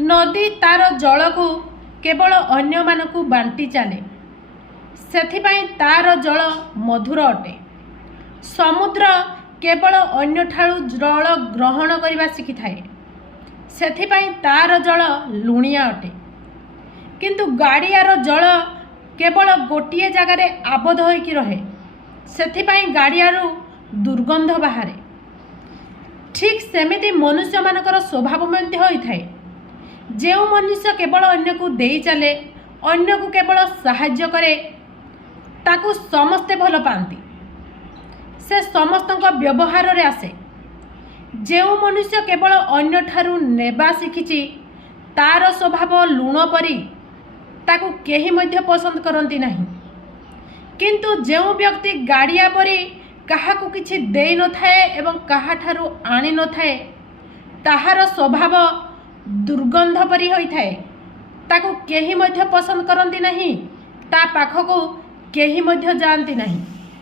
नदी तार जल को केवल अन्य मानकु बांटी चले सेथिपाई तार जल मधुर अटे। समुद्र केवल अन्य ठारू जल ग्रहण करने शिखि थाए सेथिपाई तार जल लुणिया अटे। किंतु गाड़ियार जल केवल गोटे जगार आबद्ध होइकी रहे सेथिपाई गाड़ियारू दुर्गंध बाहरे। ठीक सेमिति मनुष्य मानकर स्वभाव मध्य होइथाए। जो मनुष्य केवल अन्य को देई चले अन्य को केवल साहाय्य करे ताकू समस्ते भल पाती से समस्त व्यवहार रे आसे। जो मनुष्य केवल अन्य ठारू नेबा शिखिछि तार स्वभाव लुण परी ताकू केही मध्य पसंद करती नहीं। किंतु जो व्यक्ति गाड़िया परी काहाकू किछि देई न थाए एवं काहा ठारू आनी न थाए ताहार स्वभाव दुर्गंध परी होई थाए ताकू केही मध्य पसंद करती नहीं ता पाखकू केही मध्य जानती नहीं।